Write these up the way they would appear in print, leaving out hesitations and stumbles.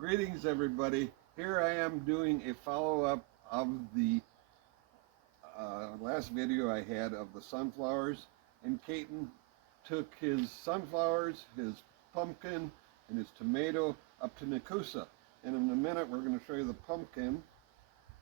Greetings everybody. Here I am doing a follow-up of the last video I had of the sunflowers, and Caton took his sunflowers, his pumpkin, and his tomato up to Nekosa. And in a minute we're going to show you the pumpkin,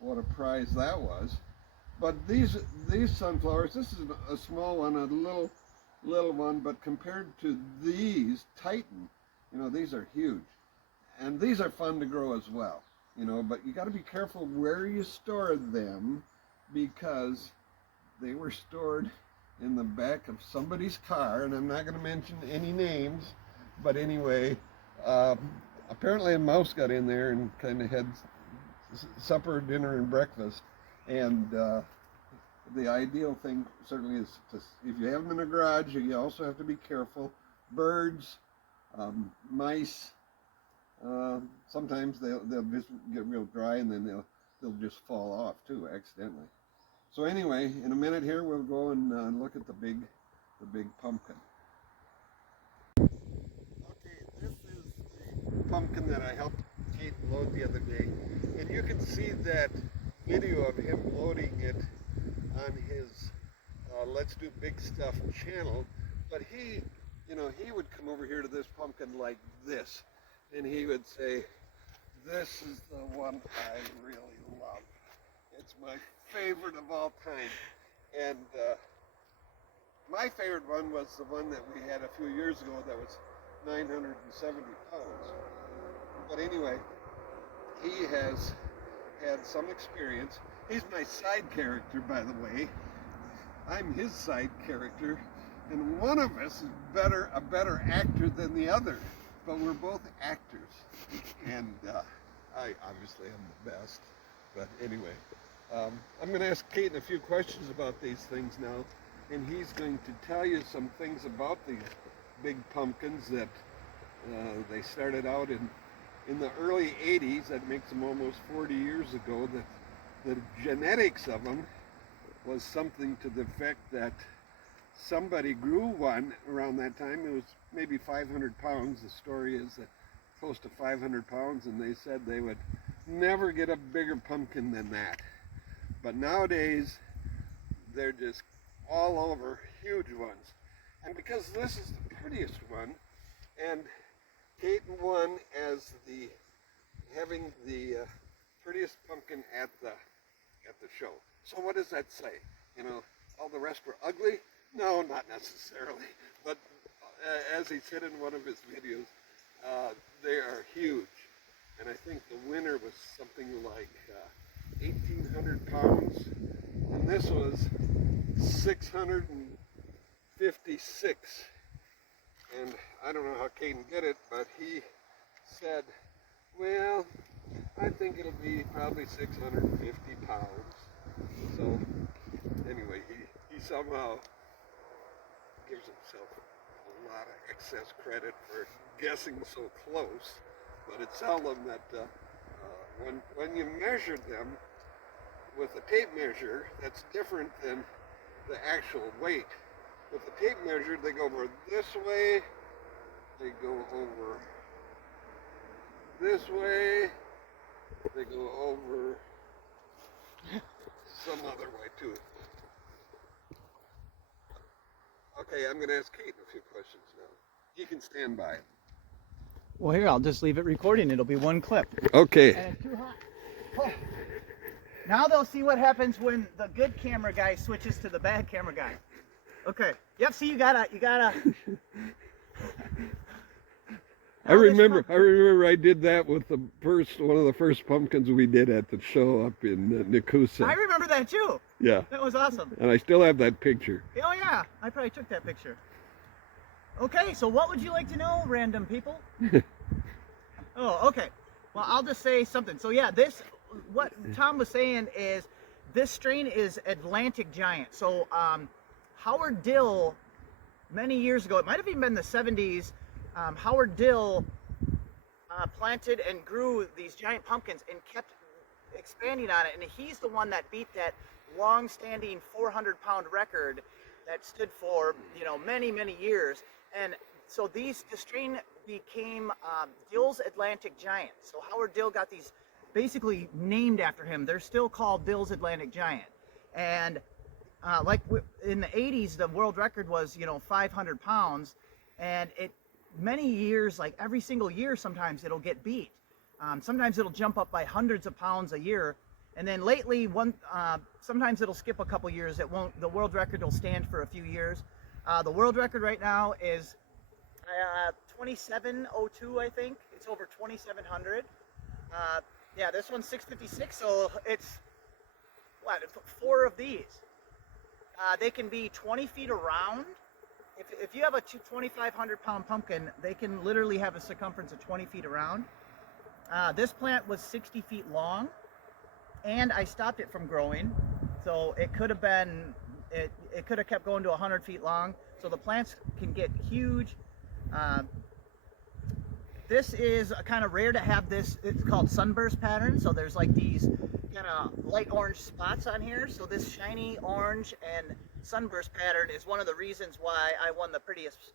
what a prize that was. But these sunflowers, this is a small one, a little one, but compared to these Titan, you know, these are huge. And these are fun to grow as well, you know, but you got to be careful where you store them, because they were stored in the back of somebody's car, and I'm not going to mention any names, but anyway, apparently a mouse got in there and kind of had supper, dinner, and breakfast. And the ideal thing certainly is to, if you have them in a garage, you also have to be careful. Birds, mice, sometimes they'll just get real dry, and then they'll just fall off too accidentally. So anyway, in a minute here we'll go and look at the big pumpkin. Okay, this is the pumpkin that I helped Kate load the other day, and you can see that video of him loading it on his Let's Do Big Stuff channel. But he, you know, he would come over here to this pumpkin like this, and he would say, "This is the one I really love. It's my favorite of all time." And my favorite one was the one that we had a few years ago that was 970 pounds. But anyway, he has had some experience. He's my side character, by the way. I'm his side character, and one of us is a better actor than the other, but we're both actors. And I obviously am the best. But anyway, I'm going to ask Caton a few questions about these things now, and he's going to tell you some things about these big pumpkins that they started out in the early 80s. That makes them almost 40 years ago. That the genetics of them was something to the effect that somebody grew one around that time. It was maybe 500 pounds. The story is that close to 500 pounds, and they said they would never get a bigger pumpkin than that. But nowadays, they're just all over, huge ones. And because this is the prettiest one, and Caton won as having the prettiest pumpkin at the show. So what does that say? You know, all the rest were ugly? No, not necessarily. But as he said in one of his videos, they are huge. And I think the winner was something like 1,800 pounds, and this was 656. And I don't know how Caton did it, but he said, well, I think it'll be probably 650 pounds. So anyway, he somehow gives himself a lot of excess credit for guessing so close. But it's seldom that when you measure them with a tape measure, that's different than the actual weight. With the tape measure, they go over this way, they go over this way, they go over some other way too. Okay, I'm going to ask Caton a few questions now. You can stand by. Well, here, I'll just leave it recording. It'll be one clip. Okay. And it's too hot. Oh. Now they'll see what happens when the good camera guy switches to the bad camera guy. Okay. Yep. See, you gotta. I remember I did that with one of the first pumpkins we did at the show up in Nekosa. I remember that too. Yeah. That was awesome. And I still have that picture. Oh yeah, I probably took that picture. Okay, so what would you like to know, random people? Oh, okay. Well, I'll just say something. So yeah, what Tom was saying is this strain is Atlantic Giant. So Howard Dill, many years ago, it might have even been the 70s, Howard Dill planted and grew these giant pumpkins and kept expanding on it. And he's the one that beat that long-standing 400-pound record that stood for, you know, many, many years. And so the strain, became Dill's Atlantic Giant. So Howard Dill got these basically named after him. They're still called Dill's Atlantic Giant. And in the 80s, the world record was, 500 pounds. And many years, like every single year, sometimes it'll get beat. Sometimes it'll jump up by hundreds of pounds a year. And then lately, sometimes it'll skip a couple years. The world record will stand for a few years. The world record right now is 2702, I think. It's over 2,700. Yeah, this one's 656, so it's, 4 of these. They can be 20 feet around. If you have a 2,500 pound pumpkin, they can literally have a circumference of 20 feet around. This plant was 60 feet long, and I stopped it from growing. So it could have been, it could have kept going to 100 feet long. So the plants can get huge. This is kind of rare to have this. It's called sunburst pattern. So there's like these kind of light orange spots on here. So this shiny orange and sunburst pattern is one of the reasons why I won the prettiest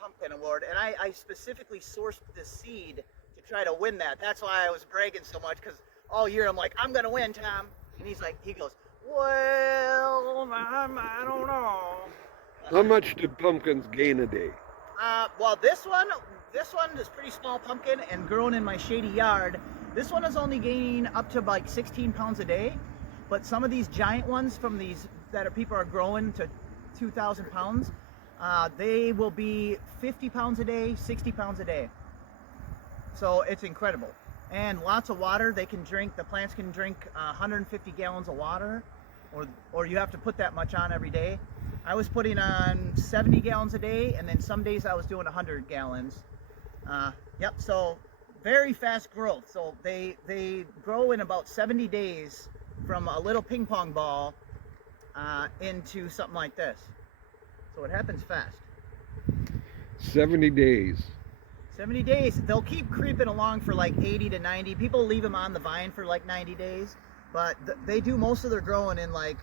pumpkin award. And I specifically sourced this seed to try to win that. That's why I was bragging so much, because all year I'm like, I'm gonna win, Tom. And he goes, well, I don't know. How much do pumpkins gain a day? Well, this one is pretty small pumpkin and grown in my shady yard. This one is only gaining up to like 16 pounds a day. But some of these giant ones from these people are growing to 2,000 pounds, they will be 50 pounds a day, 60 pounds a day. So it's incredible. And lots of water. They can drink, the plants can drink 150 gallons of water, or you have to put that much on every day. I was putting on 70 gallons a day, and then some days I was doing 100 gallons. Yep, so very fast growth. So they grow in about 70 days from a little ping pong ball into something like this. So it happens fast. 70 days. 70 days. They'll keep creeping along for like 80 to 90. People leave them on the vine for like 90 days, but they do most of their growing in like...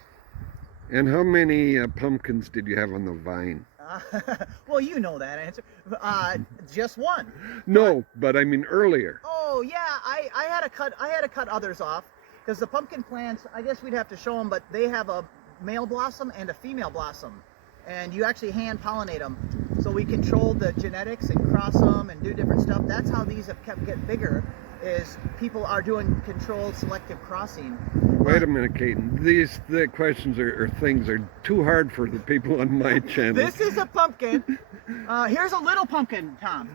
And how many pumpkins did you have on the vine? Well, you know that answer. Just one. No, but I mean earlier. Oh yeah, I had to cut others off, because the pumpkin plants, I guess we'd have to show them, but they have a male blossom and a female blossom, and you actually hand pollinate them. So we controlled the genetics and cross them and do different stuff. That's how these have kept getting bigger, is people are doing controlled selective crossing. Wait a minute, Caden. The questions or things are too hard for the people on my channel. This is a pumpkin. Here's a little pumpkin, Tom.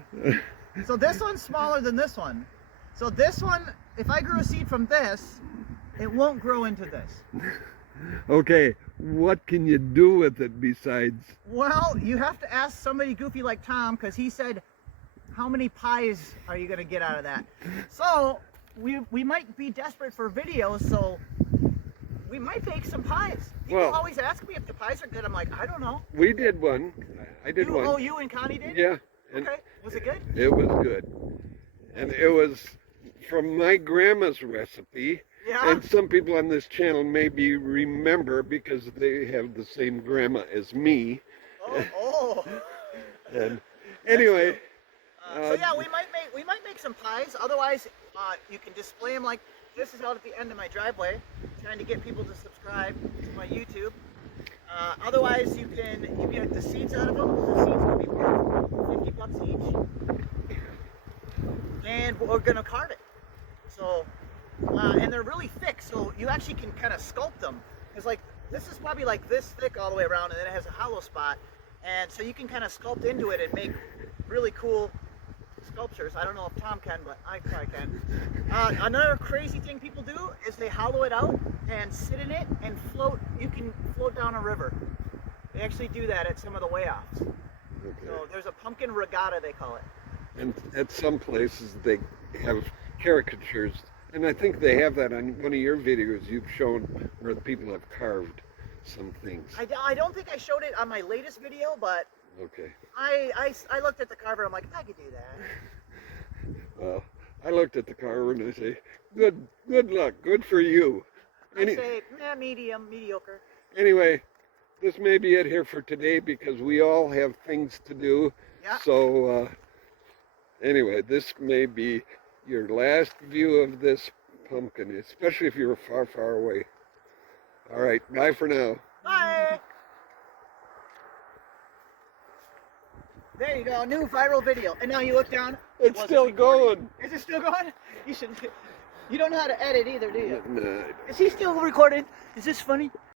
So this one's smaller than this one. So this one, if I grew a seed from this, it won't grow into this. Okay, what can you do with it besides? Well, you have to ask somebody goofy like Tom, because he said, how many pies are you going to get out of that? So we might be desperate for videos, so we might bake some pies. People always ask me if the pies are good. I'm like, I don't know. We did one. I did one. Oh, you and Connie did? Yeah. Okay. Was it good? It was good. And it was from my grandma's recipe. Yeah. And some people on this channel maybe remember, because they have the same grandma as me. Oh. And anyway. So yeah, we might make some pies. Otherwise, you can display them like this is out at the end of my driveway, trying to get people to subscribe to my YouTube. Otherwise, you get the seeds out of them. The seeds can be worth $50 each, and we're gonna carve it. So, and they're really thick, so you actually can kind of sculpt them. Because like this is probably like this thick all the way around, and then it has a hollow spot, and so you can kind of sculpt into it and make really cool sculptures. I don't know if Tom can, but I probably can. Another crazy thing people do is they hollow it out and sit in it and float. You can float down a river. They actually do that at some of the way-offs. Okay. So there's a pumpkin regatta, they call it. And at some places they have caricatures, and I think they have that on one of your videos you've shown where the people have carved some things. I don't think I showed it on my latest video, but okay. I looked at the carver, I'm like, I could do that. Well, I looked at the carver and I say, good luck, good for you. I say, mediocre. Anyway, this may be it here for today, because we all have things to do. Yeah. So Anyway, this may be your last view of this pumpkin, especially if you're far, far away. All right, bye for now. Bye. There you go, new viral video. And now you look down. It's still going. Is it still going? You should. You don't know how to edit either, do you? No, I don't. Is he still recording? Is this funny?